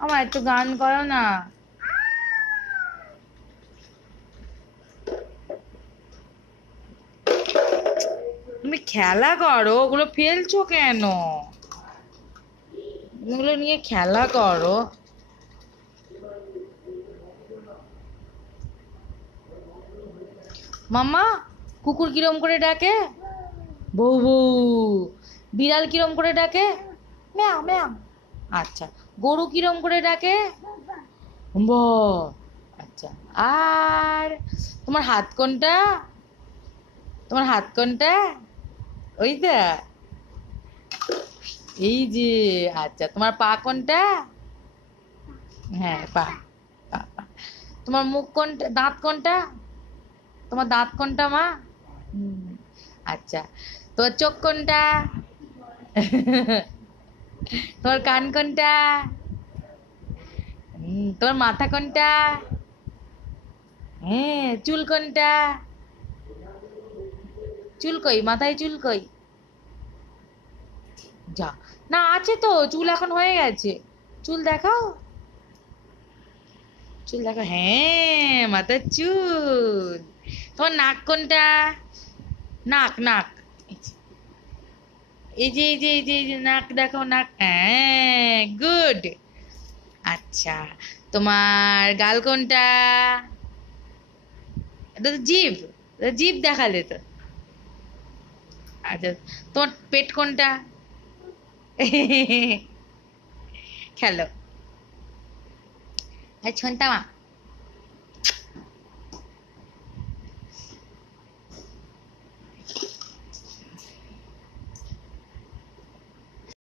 আমার একটু গান করো না। তুমি খেলা করো, ওগুলো ফেলছো কেন? ওগুলো নিয়ে খেলা করো। মাম্মা, কুকুর কিরম করে ডাকে? বউ বউ। বিড়াল কিরম করে ডাকে? ম্যাও ম্যাও। আচ্ছা। গরু কিরম করে ডাকে? ব। আচ্ছা। আর তোমার হাত কোনটা? তোমার হাত কোনটা? ওইটা? এই যে। আচ্ছা, তোমার পা কোনটা? হ্যাঁ, পা। পা, পা। তোমার মুখ কোনটা, দাঁত কোনটা? তোমার দাঁত কোনটা মা? হুম, আচ্ছা। তোমার চোখ কোনটা? তোমার কান কোনটা? তোমার মাথা কোনটা? হ্যাঁ, চুল কোনটা? চুল কই, মাথায় চুল কই? যা। না, আছে তো, চুল এখন হয়ে গেছে। চুল দেখাও। চুল দেখো, হ্যাঁ, মাথার চুল। তোমার নাক কোনটা? নাক নাক। এই যে নাক দেখো, নাক, হ্যাঁ, গুড। আচ্ছা। তোমার গাল কোনটা? এটা তো জিভ। জিভ দেখালে তো। আচ্ছা। তোমার পেট কোনটা? খেলো। ছন্টা মা।